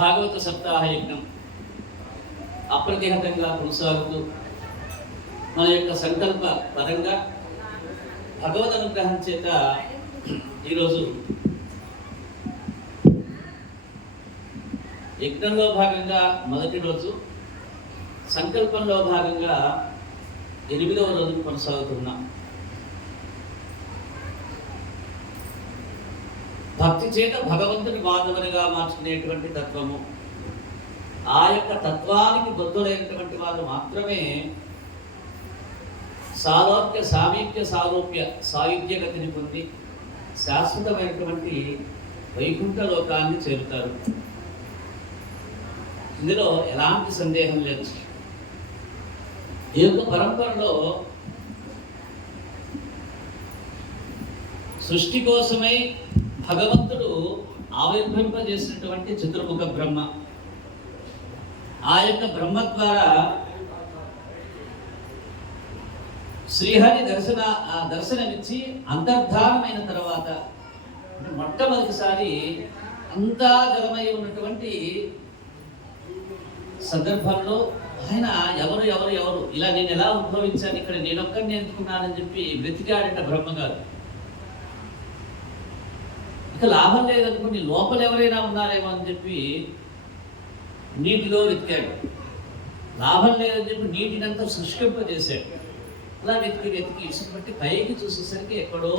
భాగవత సప్తాహ యజ్ఞం అప్రతిహతంగా కొనసాగుతూ మన యొక్క సంకల్ప పరంగా భగవద్ అనుగ్రహం చేత ఈరోజు యజ్ఞంలో భాగంగా మొదటి రోజు, సంకల్పంలో భాగంగా 8వ రోజు కొనసాగుతున్నాం. భక్తి చేత భగవంతుని మాధవునిగా మార్చుకునేటువంటి తత్వము, ఆ యొక్క తత్వానికి బద్ధులైనటువంటి వారు మాత్రమే సాలోక్య సామీప్య సారూప్య సాయుధ్య గతిని పొంది శాశ్వతమైనటువంటి వైకుంఠ లోకాన్ని చేరుతారు. ఇందులో ఎలాంటి సందేహం లేదు. ఈ యొక్క పరంపరలో సృష్టి కోసమై భగవంతుడు ఆవిర్భవింపజేసినటువంటి చతుర్ముఖ బ్రహ్మ, ఆ యొక్క బ్రహ్మ ద్వారా శ్రీహరి దర్శనమిచ్చి అంతర్ధానమైన తర్వాత మొట్టమొదటిసారి అంతా జలమై ఉన్నటువంటి సందర్భంలో ఆయన ఎవరు ఎవరు ఎవరు ఇలా నేను ఎలా ఉద్భవించాను, ఇక్కడ నేనొక్కడిని ఎందుకున్నానని చెప్పి వెతికాడట బ్రహ్మగారు. ఇక లాభం లేదనుకుని లోపల ఎవరైనా ఉన్నారేమో అని చెప్పి నీటిలో వెతికాడు. లాభం లేదని చెప్పి నీటినంతా శుష్కింపజేశాడు. అలా వెతికి వెతికి ఇసుపట్టి పైకి చూసేసరికి ఎక్కడో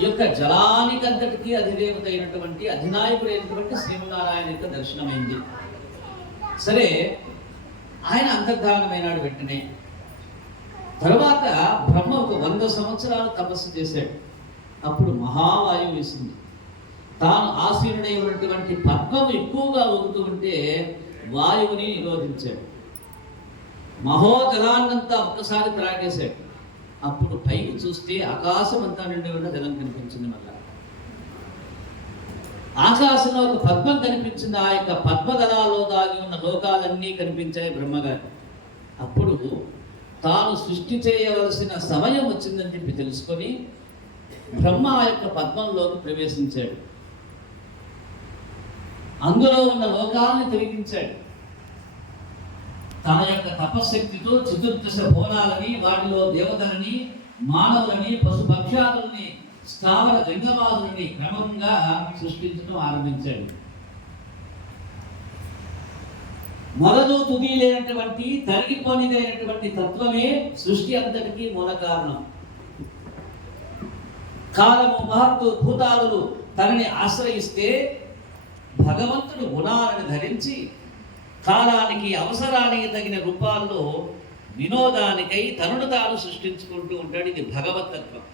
ఈ యొక్క జలానికంతటికీ అధిదేవత అయినటువంటి అధినాయకుడైనటువంటి శ్రీమన్నారాయణ యొక్క దర్శనమైంది. సరే, ఆయన అంతర్ధానమైనాడు. వెంటనే తర్వాత బ్రహ్మ ఒక 100 సంవత్సరాలు తపస్సు చేశాడు. అప్పుడు మహావాయువు వేసింది. తాను ఆసీనుడై ఉన్నటువంటి పద్మము ఎక్కువగా ఊగుతూ ఉంటే వాయువుని నిరోధించాడు. మహోజలాన్నంతా ఒక్కసారి త్రాగేశాడు. అప్పుడు పైకి చూస్తే ఆకాశం అంతా నిండి ఉన్న జలం కనిపించింది. మళ్ళా ఆకాశంలో ఒక పద్మం కనిపించింది. ఆ యొక్క పద్మదళాల్లో దాగి ఉన్న లోకాలన్నీ కనిపించాయి బ్రహ్మగారు. అప్పుడు తాను సృష్టి చేయవలసిన సమయం వచ్చిందని చెప్పి తెలుసుకొని బ్రహ్మ ఆ యొక్క పద్మంలోకి ప్రవేశించాడు. అందులో ఉన్న లోకాలను తిరిగించాడు. తన యొక్క తపశక్తితో చతుర్దశ భువనాలని, వాటిలో దేవతలని, మానవులని, పశుపక్షాదుల్ని, స్థావర జంగమాదులని క్రమంగా సృష్టించడం ఆరంభించాడు. మొదలు తుది లేనటువంటి తరిగిపోనిదైనటువంటి తత్వమే సృష్టి అంతటికీ మూల కారణం. కాలము, మహత్తు, భూతాదులు తనని ఆశ్రయిస్తే భగవంతుడు గుణాలను ధరించి కాలానికి అవసరానికి తగిన రూపాల్లో వినోదానికై తనను తాను సృష్టించుకుంటూ ఉంటాడు. ఇది భగవతత్వం.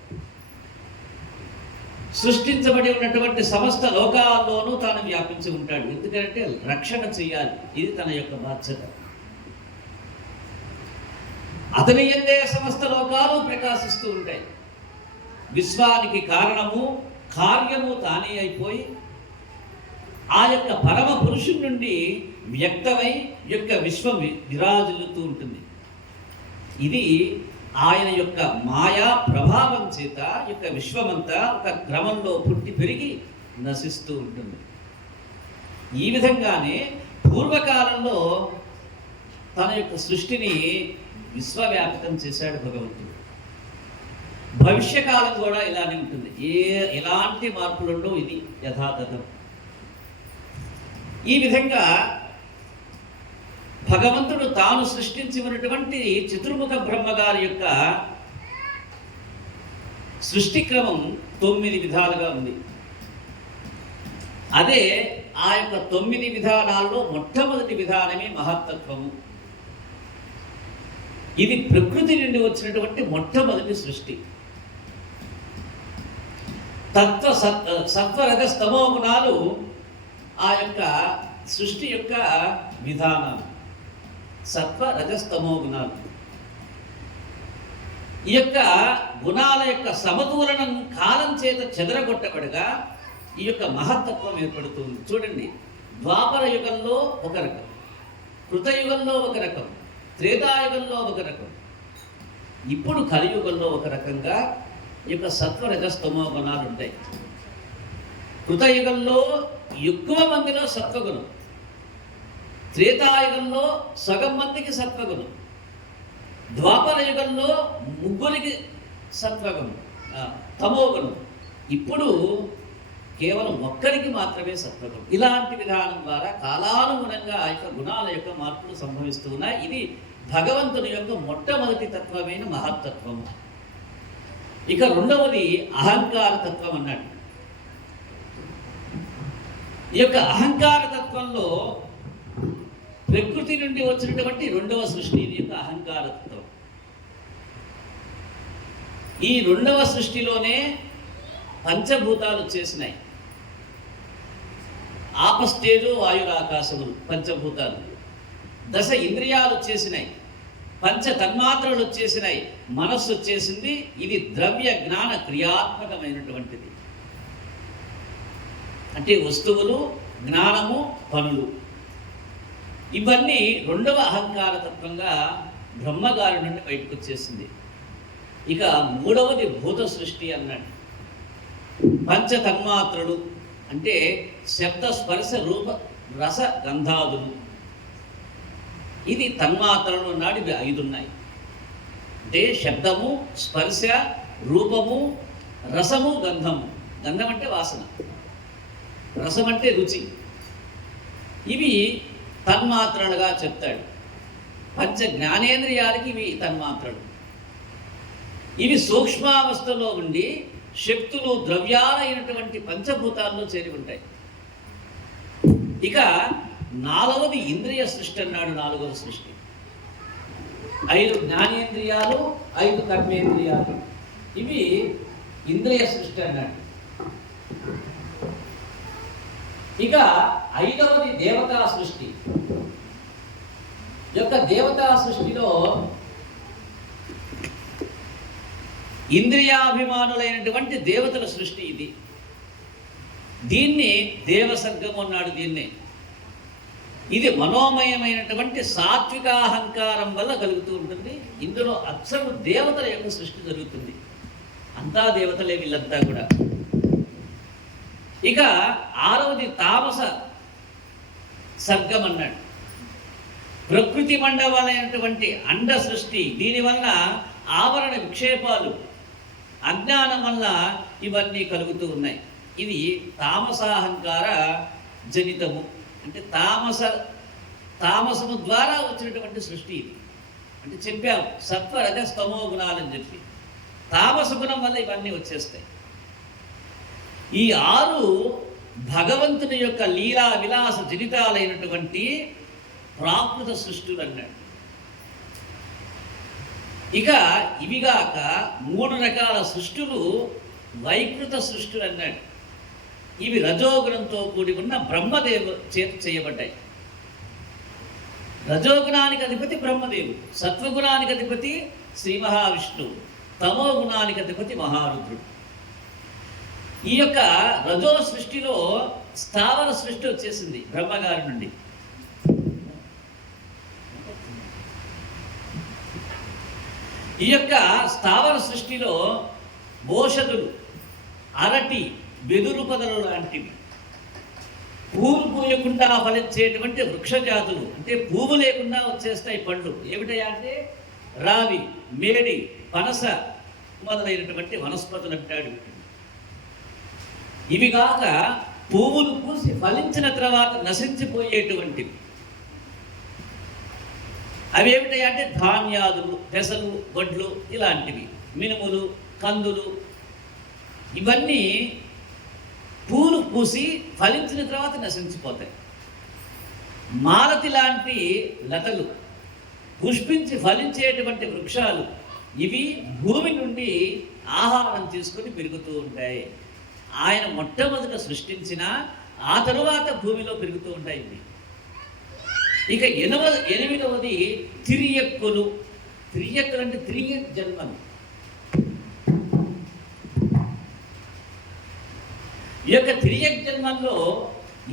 సృష్టించబడి ఉన్నటువంటి సమస్త లోకాల్లోనూ తాను వ్యాపించి ఉంటాడు. ఎందుకంటే రక్షణ చేయాలి. ఇది తన యొక్క బాధ్యత. అతని యందే సమస్త లోకాలు ప్రకాశిస్తూ ఉంటాయి. విశ్వానికి కారణము, కార్యము తానే అయిపోయి ఆ యొక్క పరమ పురుషుడి నుండి వ్యక్తమై యొక్క విశ్వం విరాజిల్లుతూ ఉంటుంది. ఇది ఆయన యొక్క మాయా ప్రభావం చేత యొక్క విశ్వమంతా ఒక క్రమంలో పుట్టి పెరిగి నశిస్తూ ఉంటుంది. ఈ విధంగానే పూర్వకాలంలో తన యొక్క సృష్టిని విశ్వవ్యాప్తం చేశాడు భగవంతుడు. భవిష్యకాలం కూడా ఇలానే ఉంటుంది. ఎలాంటి మార్పులలో ఇది యథాతథం. ఈ విధంగా భగవంతుడు తాను సృష్టించి ఉన్నటువంటి చతుర్ముఖ బ్రహ్మగారి యొక్క సృష్టి క్రమం 9 విధాలుగా ఉంది. అదే ఆ యొక్క 9 విధానాల్లో మొట్టమొదటి విధానమే మహత్తత్వము. ఇది ప్రకృతి నుండి వచ్చినటువంటి మొట్టమొదటి సృష్టి. సత్వరజస్తమో గుణాలు ఆ యొక్క సృష్టి యొక్క విధానం. సత్వరజస్తమో గుణాలు ఈ యొక్క గుణాల యొక్క సమతులనం కాలం చేత చెదరగొట్టబడగా ఈ యొక్క మహత్తత్వం ఏర్పడుతుంది. చూడండి, ద్వాపర యుగంలో ఒక రకం, కృతయుగంలో ఒక రకం, త్రేతాయుగంలో ఒక రకం, ఇప్పుడు కలియుగంలో ఒక రకంగా ఈ యొక్క సత్వరజస్తమో గుణాలు ఉంటాయి. కృతయుగంలో ఎక్కువ మందిలో సత్వగుణం, త్రేతాయుగంలో సగం మందికి సత్వగుణం, ద్వాపర యుగంలో ముగ్గురికి సత్వగుణం తమోగుణం, ఇప్పుడు కేవలం ఒక్కరికి మాత్రమే సత్వగుణం. ఇలాంటి విధానం ద్వారా కాలానుగుణంగా ఆ యొక్క గుణాల యొక్క మార్పులు సంభవిస్తూ ఉన్నాయి. ఇది భగవంతుని యొక్క మొట్టమొదటి తత్వమైన మహత్తత్వము. ఇక రెండవది అహంకార తత్వం అన్నాడు. ఈ యొక్క అహంకార తత్వంలో ప్రకృతి నుండి వచ్చినటువంటి రెండవ సృష్టి యొక్క అహంకార తత్వం. ఈ రెండవ సృష్టిలోనే పంచభూతాలు వచ్చేసినాయి. ఆపస్తేజో వాయురాకాశములు పంచభూతాలు, దశ ఇంద్రియాలు వచ్చేసినాయి, పంచ తన్మాత్రలు వచ్చేసినాయి, మనస్సు వచ్చేసింది. ఇది ద్రవ్య జ్ఞాన క్రియాత్మకమైనటువంటిది. అంటే వస్తువులు, జ్ఞానము, పనులు, ఇవన్నీ రెండవ అహంకార తత్వంగా బ్రహ్మగారి నుండి బయటకు వచ్చేసింది. ఇక మూడవది భూత సృష్టి అన్నాడు. పంచ తన్మాత్రలు అంటే శబ్ద స్పర్శ రూప రస గంధాదులు, ఇది తన్మాత్రలు అన్నాడు. ఇవి 5 ఉన్నాయి. అంటే శబ్దము, స్పర్శ, రూపము, రసము, గంధము. గంధం అంటే వాసన, రసం అంటే రుచి. ఇవి తన్మాత్రలుగా చెప్తాడు. పంచ జ్ఞానేంద్రియాలకి ఇవి తన్మాత్రలు. ఇవి సూక్ష్మావస్థలో ఉండి శక్తులు, ద్రవ్యాలైనటువంటి పంచభూతాల్లో చేరి ఉంటాయి. ఇక నాలుగవది ఇంద్రియ సృష్టి అన్నాడు. నాలుగవ సృష్టి 5 జ్ఞానేంద్రియాలు, 5 కర్మేంద్రియాలు, ఇవి ఇంద్రియ సృష్టి అన్నాడు. ఇక 5వది దేవతా సృష్టి. యొక్క దేవతా సృష్టిలో ఇంద్రియాభిమానులైనటువంటి దేవతల సృష్టి ఇది. దీన్ని దేవసర్గం అన్నాడు. ఇది మనోమయమైనటువంటి సాత్వికాహంకారం వల్ల కలుగుతూ ఉంటుంది. ఇందులో అక్షరం దేవతల యొక్క సృష్టి జరుగుతుంది. అంతా దేవతలే వీళ్ళంతా కూడా. ఇక 6వది తామస సర్గం అన్నాడు. ప్రకృతి మండలమైనటువంటి అండ సృష్టి. దీనివల్ల ఆవరణ విక్షేపాలు, అజ్ఞానం వల్ల ఇవన్నీ కలుగుతూ ఉన్నాయి. ఇది తామసాహంకార జనితము. అంటే తామసము ద్వారా వచ్చినటువంటి సృష్టి ఇది. అంటే చెప్పాము సత్వ రజస్తమో గుణాలని చెప్పి. తామస గుణం వల్ల ఇవన్నీ వచ్చేస్తాయి. ఈ 6 భగవంతుని యొక్క లీలా విలాస జనితాలైనటువంటి ప్రాకృత సృష్టులు అన్నాడు. ఇక ఇవిగాక 3 రకాల సృష్టులు వైకృత సృష్టులు అన్నాడు. ఇవి రజోగుణంతో కూడి ఉన్న బ్రహ్మదేవు చేత చేయబడ్డాయి. రజోగుణానికి అధిపతి బ్రహ్మదేవుడు, సత్వగుణానికి అధిపతి శ్రీ మహావిష్ణువు, తమో గుణానికి అధిపతి మహారుద్రుడు. ఈ యొక్క రజో సృష్టిలో స్థావర సృష్టి వచ్చేసింది బ్రహ్మగారి నుండి. ఈ యొక్క స్థావర సృష్టిలో ఓషధులు, అరటి, వెదురు పొదలు లాంటివి, పూలు పూయకుండా ఫలించేటువంటి వృక్షజాతులు, అంటే పువ్వు లేకుండా వచ్చేస్తాయి పండ్లు. ఏమిటయా అంటే రావి, మేడి, పనస మొదలైనటువంటి వనస్పతులు అంటాడు. ఇవి కాక పువ్వులు పూసి ఫలించిన తర్వాత నశించిపోయేటువంటివి. అవి ఏమిటయా అంటే ధాన్యాదులు, పెసలు, వడ్లు ఇలాంటివి, మినుములు, కందులు. ఇవన్నీ పూలు పూసి ఫలించిన తర్వాత నశించిపోతాయి. మాలతి లాంటి లతలు, పుష్పించి ఫలించేటువంటి వృక్షాలు, ఇవి భూమి నుండి ఆహారం తీసుకొని పెరుగుతూ ఉంటాయి. ఆయన మొట్టమొదట సృష్టించిన ఆ తరువాత భూమిలో పెరుగుతూ ఉంటాయి ఇవి. ఇక 8వది తిరియక్కులు. తిరియక్కులు అంటే తిరియక్ జన్మలు. ఈ యొక్క తిరియక్ జన్మల్లో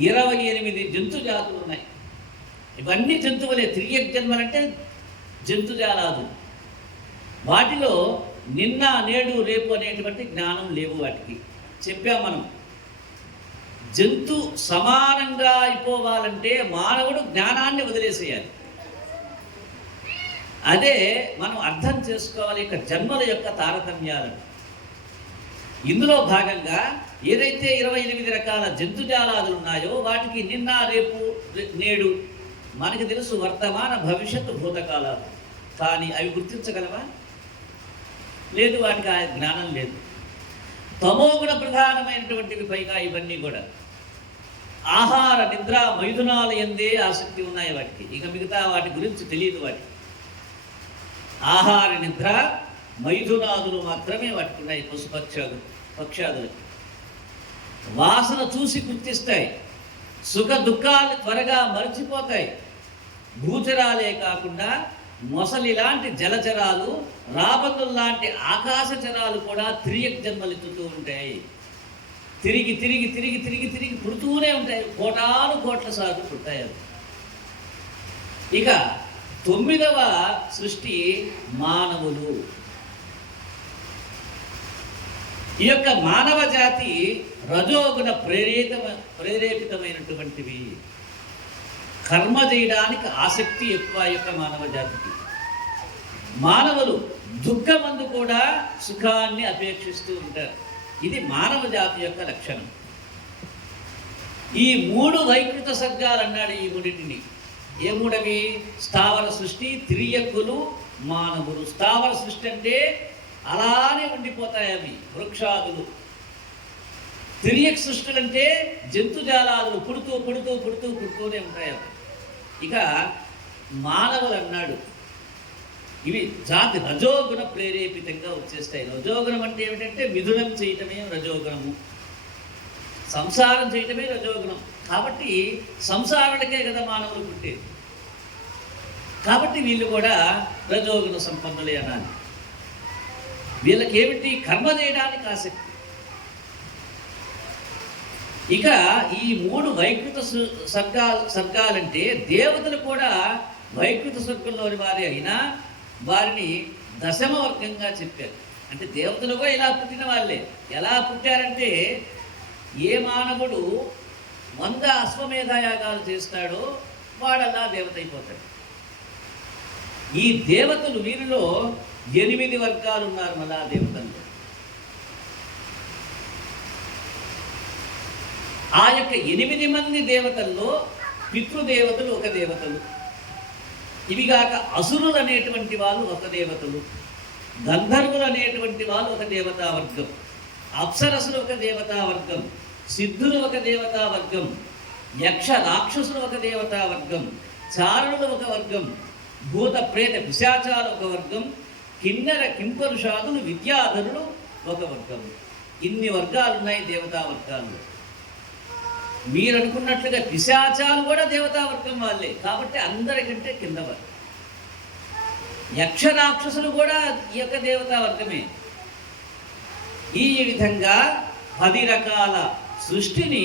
28 జంతు జాతులు ఉన్నాయి. ఇవన్నీ జంతువులే. తిరియక్ జన్మలంటే జంతుజాలాదు. వాటిలో నిన్న, నేడు, రేపు అనేటువంటి జ్ఞానం లేవు వాటికి. చెప్పాం మనం. జంతు సమానంగా అయిపోవాలంటే మానవుడు జ్ఞానాన్ని వదిలేసేయాలి. అదే మనం అర్థం చేసుకోవాలి యొక్క జన్మల యొక్క తారతమ్యాలను. ఇందులో భాగంగా ఏదైతే 28 రకాల జంతుజాలాదులు ఉన్నాయో వాటికి నిన్న రేపు నేడు మనకి తెలుసు వర్తమాన భవిష్యత్తు భూతకాలాలు. కానీ అవి గుర్తించగలవా? లేదు, వాటికి ఆ జ్ఞానం లేదు. తమోగుణ ప్రధానమైనటువంటివి పైగా ఇవన్నీ కూడా ఆహార నిద్ర మైథునాల యందే ఆసక్తి ఉన్నాయి వాటికి. ఇక మిగతా వాటి గురించి తెలియదు వాటికి. ఆహార నిద్ర మైథునాదులు మాత్రమే వాటికి ఉన్నాయి. పక్షాదులకి వాసన చూసి గుర్తిస్తాయి. సుఖ దుఃఖాలు త్వరగా మరచిపోతాయి. భూచరాలే కాకుండా మొసలి లాంటి జలచరాలు, రాబందులు లాంటి ఆకాశచరాలు కూడా తిరియక్ జన్మలెత్తుతూ ఉంటాయి. తిరిగి తిరిగి తిరిగి తిరిగి తిరిగి పుడుతూనే ఉంటాయి. కోటాను కోట్ల సార్లు పుడతాయి. ఇక 9వ సృష్టి మానవులు. ఈ యొక్క మానవ జాతి రజోగుణ ప్రేరేపితమైనటువంటివి. కర్మ చేయడానికి ఆసక్తి ఎక్కువ యొక్క మానవ జాతికి. మానవులు దుఃఖమందు కూడా సుఖాన్ని అపేక్షిస్తూ ఉంటారు. ఇది మానవ జాతి యొక్క లక్షణం. ఈ 3 వైకృత సర్గాలు అన్నాడు. ఈ మూడింటిని ఏ మూడవి? స్థావర సృష్టి, తిరియక్కులు, మానవులు. స్థావర సృష్టి అంటే అలానే ఉండిపోతాయి అవి, వృక్షాదులు. తిరియక్ సృష్టిలు అంటే జంతుజాలాదులు పుడుతూ పుడుతూ పుడుతూ పుడుతూనే ఉంటాయి అవి. ఇక మానవులు అన్నాడు, ఇవి జాతి రజోగుణ ప్రేరేపితంగా వచ్చేస్తాయి. రజోగుణం అంటే ఏమిటంటే మిథునం చేయటమే రజోగుణము, సంసారం చేయటమే రజోగుణం. కాబట్టి సంసారులకే కదా మానవులు పుట్టేది. కాబట్టి వీళ్ళు కూడా రజోగుణ సంపన్నులే అనాలి. వీళ్ళకి ఏమిటి? కర్మ చేయడానికి ఆసక్తి. ఇక ఈ 3 వైకృత సర్గాలంటే దేవతలు కూడా వైకృత సర్గంలోని వారే అయినా వారిని దశమ వర్గంగా చెప్పారు. అంటే దేవతలు కూడా ఇలా పుట్టిన వాళ్ళే. ఎలా పుట్టారంటే ఏ మానవుడు 100 అశ్వమేధయాగాలు చేస్తాడో వాడల్లా దేవత అయిపోతాడు. ఈ దేవతలు వీరిలో 8 వర్గాలు ఉన్నారు. మళ్ళా దేవతల్లో ఆ యొక్క 8 మంది దేవతల్లో పితృదేవతలు ఒక దేవతలు, ఇవిగాక అసురులు అనేటువంటి వాళ్ళు ఒక దేవతలు, గంధర్వులు అనేటువంటి వాళ్ళు ఒక దేవతా వర్గం, అప్సరసులు ఒక దేవతా వర్గం, సిద్ధులు ఒక దేవతా వర్గం, యక్ష రాక్షసులు ఒక దేవతా వర్గం, చారులు ఒక వర్గం, భూత ప్రేత పిశాచాలు ఒక వర్గం, కిన్నెర కింపరుషాదులు విద్యాధరులు ఒక వర్గం. ఇన్ని వర్గాలు ఉన్నాయి దేవతా వర్గాల్లో. మీరు అనుకున్నట్లుగా పిశాచాలు కూడా దేవతా వర్గం వాళ్ళే. కాబట్టి అందరికంటే కింద వర్గం. యక్ష రాక్షసులు కూడా ఈ యొక్క దేవతా వర్గమే. ఈ విధంగా 10 రకాల సృష్టిని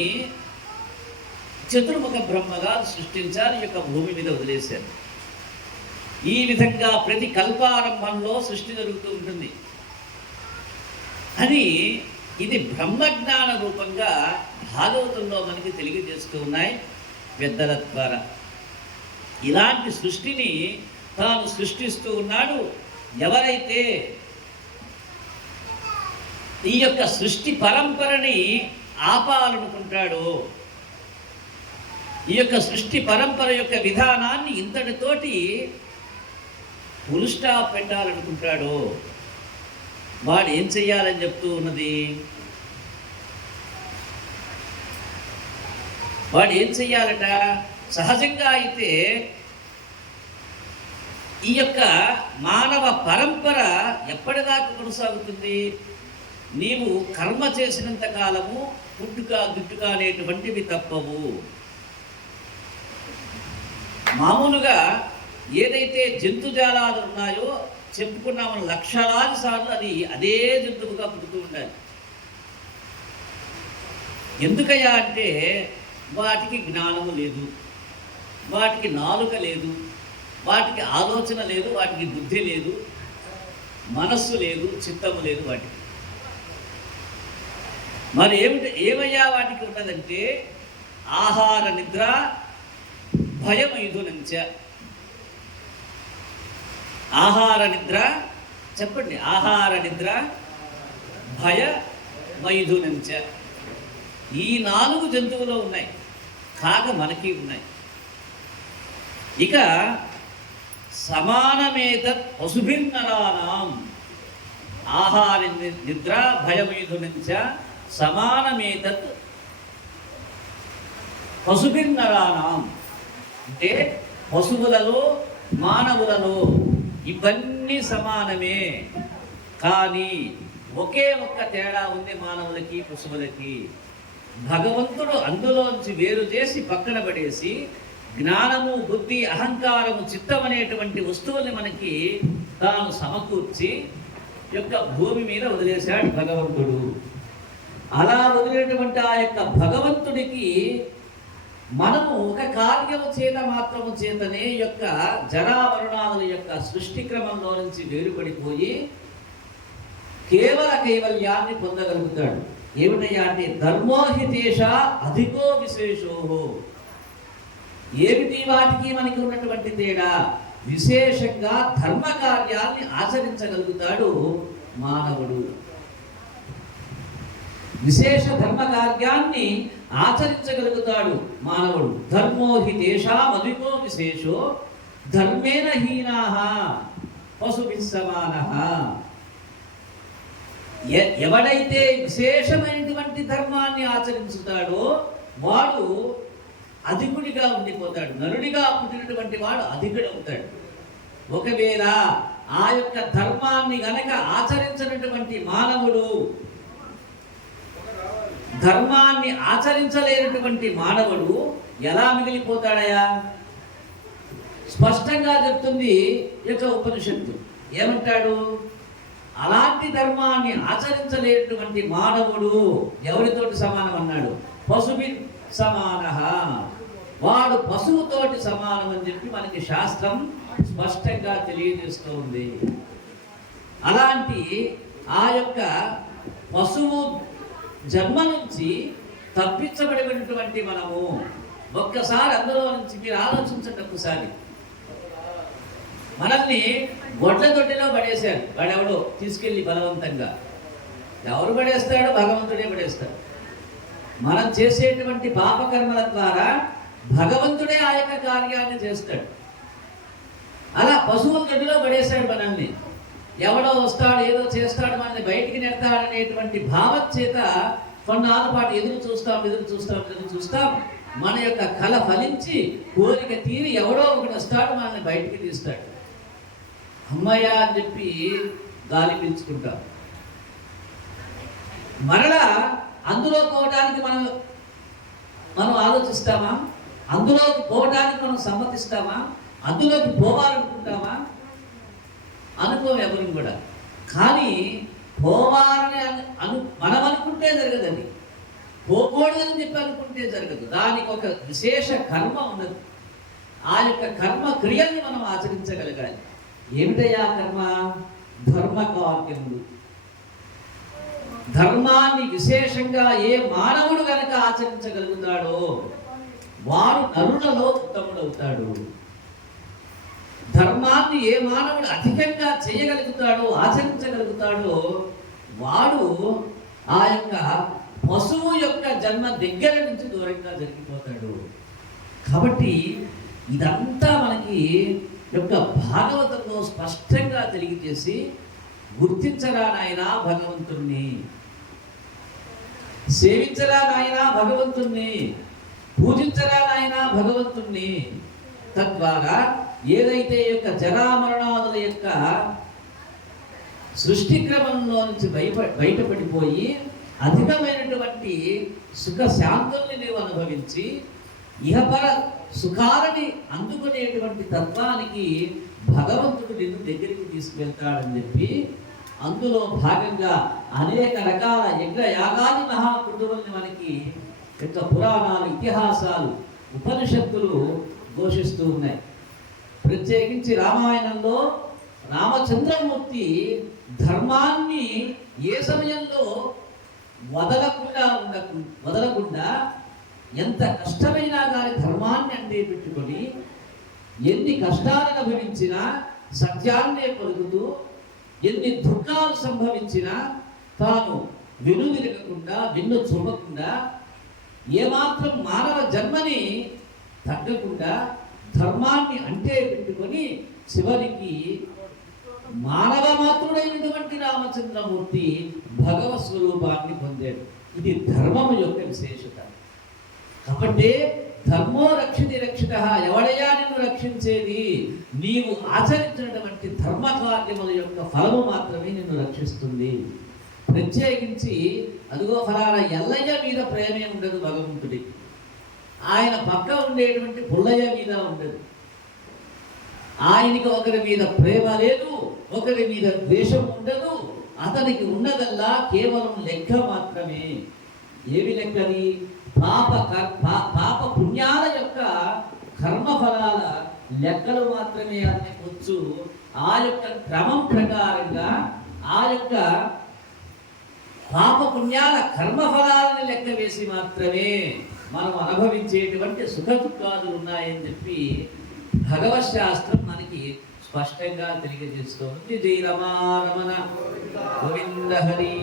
చతుర్ముఖ బ్రహ్మగా సృష్టించారు. ఈ యొక్క భూమి మీద వదిలేశారు. ఈ విధంగా ప్రతి కల్పారంభంలో సృష్టి జరుగుతూ ఉంటుంది అని ఇది బ్రహ్మజ్ఞాన రూపంగా భాగవతంలో మనకి తెలియజేస్తూ ఉన్నాయి పెద్దల ద్వారా. ఇలాంటి సృష్టిని తాను సృష్టిస్తూ ఉన్నాడు. ఎవరైతే ఈ యొక్క సృష్టి పరంపరని ఆపాలనుకుంటాడో, ఈ యొక్క సృష్టి పరంపర యొక్క విధానాన్ని ఇంతటితోటి ఫుల్ స్టాప్ పెట్టాలనుకుంటాడో వాడు ఏం చెయ్యాలని చెప్తూ ఉన్నది? వాడు ఏం చెయ్యాలట? సహజంగా అయితే ఈ యొక్క మానవ పరంపర ఎప్పటిదాకా కొనసాగుతుంది? నీవు కర్మ చేసినంత కాలము పుట్టుక గిట్టుక అనేటువంటివి తప్పవు. మామూలుగా ఏదైతే జంతుజాలాలు ఉన్నాయో చెప్పుకున్నాము, లక్షలాది సార్లు అది అదే జంతువుగా పుడుతూ ఉండాలి. ఎందుకయ్యా అంటే వాటికి జ్ఞానము లేదు, వాటికి నాలుక లేదు, వాటికి ఆలోచన లేదు, వాటికి బుద్ధి లేదు, మనస్సు లేదు, చిత్తము లేదు వాటికి. మరి ఏమయ్యా వాటికి ఉన్నదంటే ఆహార నిద్ర భయమైథునంచ. ఆహార నిద్ర చెప్పండి, ఆహార నిద్ర భయ మైథునంచ. ఈ 4 జంతువులు ఉన్నాయి, కాక మనకి ఉన్నాయి. ఇక సమానమేతత్ పశుభిర్నరాణం. ఆహార నిద్ర భయమైథునంచ సమానమేతత్ పశుభిర్నరాణం. అంటే పశువులలో మానవులలో ఇవన్నీ సమానమే, కానీ ఒకే ఒక్క తేడా ఉంది మానవులకి పశువులకి. భగవంతుడు అందులోంచి వేరు చేసి పక్కన పడేసి జ్ఞానము, బుద్ధి, అహంకారము, చిత్తం అనేటువంటి వస్తువుల్ని మనకి తాను సమకూర్చి యొక్క భూమి మీద వదిలేశాడు భగవంతుడు. అలా వదిలేటువంటి ఆ యొక్క భగవంతుడికి మనము ఒక కార్యము చేత మాత్రము చేతనే యొక్క జరామరణాల యొక్క సృష్టి క్రమంలో నుంచి వేరుపడిపోయి కేవల కైవల్యాన్ని పొందగలుగుతాడు. ఏమిటయ్యా అంటే ధర్మోహితేష అధికో విశేషోహో. ఏమిటి వాటికి మనకి ఉన్నటువంటి తేడా? విశేషంగా ధర్మ కార్యాల్ని ఆచరించగలుగుతాడు మానవుడు. విశేష ధర్మ కార్యాన్ని ఆచరించగలుగుతాడు మానవుడు. ధర్మోహితేషామధికో విశేషో ధర్మేణ హీనాః పశుభిః సమానః. ఎవడైతే విశేషమైనటువంటి ధర్మాన్ని ఆచరించుతాడో వాడు అధికుడిగా ఉండిపోతాడు. నరుడిగా పుట్టినటువంటి వాడు అధికుడవుతాడు. ఒకవేళ ఆ యొక్క ధర్మాన్ని గనక ఆచరించినటువంటి మానవుడు, ధర్మాన్ని ఆచరించలేనటువంటి మానవుడు ఎలా మిగిలిపోతాడయా? స్పష్టంగా చెప్తుంది యొక్క ఉపనిషత్తు. ఏమంటాడు? అలాంటి ధర్మాన్ని ఆచరించలేనటువంటి మానవుడు ఎవరితోటి సమానం అన్నాడు? పశుభి సమానః. వాడు పశువుతోటి సమానం అని చెప్పి మనకి శాస్త్రం స్పష్టంగా తెలియజేస్తూ ఉంది. అలాంటి ఆ యొక్క పశువు జన్మ నుంచి తప్పించబడినటువంటి మనము ఒక్కసారి అందులో నుంచి మీరు ఆలోచించండి. ఒక్కసారి మనల్ని గొడ్ల దొడ్డిలో పడేశారు. వాడెవడో తీసుకెళ్ళి బలవంతంగా. ఎవరు పడేస్తాడో? భగవంతుడే పడేస్తాడు. మనం చేసేటువంటి పాపకర్మల ద్వారా భగవంతుడే ఆ యొక్క కార్యాన్ని చేస్తాడు. అలా పశువుల గడ్డిలో పడేశాడు మనల్ని. ఎవడో వస్తాడు, ఏదో చేస్తాడు, మనల్ని బయటికి నెడతాడనేటువంటి భావం చేత కొన్నాళ్ళ పాటు ఎదురు చూస్తాం. మన యొక్క కళ ఫలించి కోరిక తీరి ఎవడో ఒకటి వస్తాడు, మనల్ని బయటికి తీస్తాడు. అమ్మయ్య అని చెప్పి గాలి పీల్చుకుంటాం. మరలా అందులో పోవడానికి మనం ఆలోచిస్తామా? అందులోకి పోవడానికి మనం సమ్మతిస్తామా? అందులోకి పోవాలనుకుంటామా? అనుకోం ఎవరు కూడా. కానీ పోవాలని మనం అనుకుంటే జరగదండి. పోకూడదని చెప్పి అనుకుంటే జరగదు. దానికి ఒక విశేష కర్మ ఉన్నది. ఆ యొక్క కర్మ క్రియల్ని మనం ఆచరించగలగాలి. ఏమిటయ్యా కర్మ? ధర్మ కార్యములు. ధర్మాన్ని విశేషంగా ఏ మానవుడు కనుక ఆచరించగలుగుతాడో వాడు నరులలో ఉత్తముడవుతాడు. ధర్మాన్ని ఏ మానవుడు అధికంగా చేయగలుగుతాడో, ఆచరించగలుగుతాడో వాడు ఆ యొక్క పశువు యొక్క జన్మ దగ్గర నుంచి దూరంగా జరిగిపోతాడు. కాబట్టి ఇదంతా మనకి యొక్క భాగవతంలో స్పష్టంగా తెలియజేసి గుర్తించరా నాయనా భగవంతుణ్ణి, సేవించరా నాయనా భగవంతుణ్ణి, పూజించరా నాయనా భగవంతుణ్ణి. తద్వారా ఏదైతే యొక్క జరామరణాదుల యొక్క సృష్టి క్రమంలో నుంచి బయటపడిపోయి అధికమైనటువంటి సుఖ శాంతుల్ని నీవు అనుభవించి ఇహపర సుఖాలని అందుకునేటువంటి తత్వానికి భగవంతుడు నిన్ను దగ్గరికి తీసుకువెళ్తాడని చెప్పి అందులో భాగంగా అనేక రకాల యజ్ఞ యాగాది మహాకృతువుల్ని మనకి యొక్క పురాణాలు, ఇతిహాసాలు, ఉపనిషత్తులు ఘోషిస్తూ ఉన్నాయి. ప్రత్యేకించి రామాయణంలో రామచంద్రమూర్తి ధర్మాన్ని ఏ సమయంలో వదలకుండా ఎంత కష్టమైనా కానీ ధర్మాన్ని అందే పెట్టుకొని ఎన్ని కష్టాలను అనుభవించినా సత్యాన్నే పలుకుతూ ఎన్ని దుఃఖాలు సంభవించినా తాను వెనువిరగకుండా వెన్ను చూపకుండా ఏమాత్రం మానవ జన్మని తగ్గకుండా ధర్మాన్ని అంటే పెట్టుకొని చివరికి మానవ మాతృడైనటువంటి రామచంద్రమూర్తి భగవత్ స్వరూపాన్ని పొందాడు. ఇది ధర్మం యొక్క విశేషత. కాబట్టి ధర్మో రక్షితి రక్షిత, ఎవడయ్యా నిన్ను రక్షించేది? నీవు ఆచరించినటువంటి ధర్మ కార్యముల యొక్క ఫలము మాత్రమే నిన్ను రక్షిస్తుంది. ప్రత్యేకించి అదుగో ఫలానా ఎల్లయ్య మీద ప్రేమే ఉండదు భగవంతుడి, ఆయన పక్క ఉండేటువంటి పుల్లయ్య మీద ఉండదు. ఆయనకి ఒకరి మీద ప్రేమ లేదు, ఒకరి మీద ద్వేషం ఉండదు. అతనికి ఉన్నదల్లా కేవలం లెక్క మాత్రమే. ఏవి లెక్కది? పాప పుణ్యాల యొక్క కర్మఫలాల లెక్కలు మాత్రమే అతనికి వచ్చు. ఆ యొక్క క్రమం ప్రకారంగా ఆ యొక్క పాప పుణ్యాల కర్మఫలాలను లెక్క వేసి మాత్రమే మనం అనుభవించేటువంటి సుఖ దుఃఖాలు ఉన్నాయని చెప్పి భగవత్ శాస్త్రం మనకి స్పష్టంగా తెలియజేస్తోంది. జై రమా రమణ గోవింద హరి.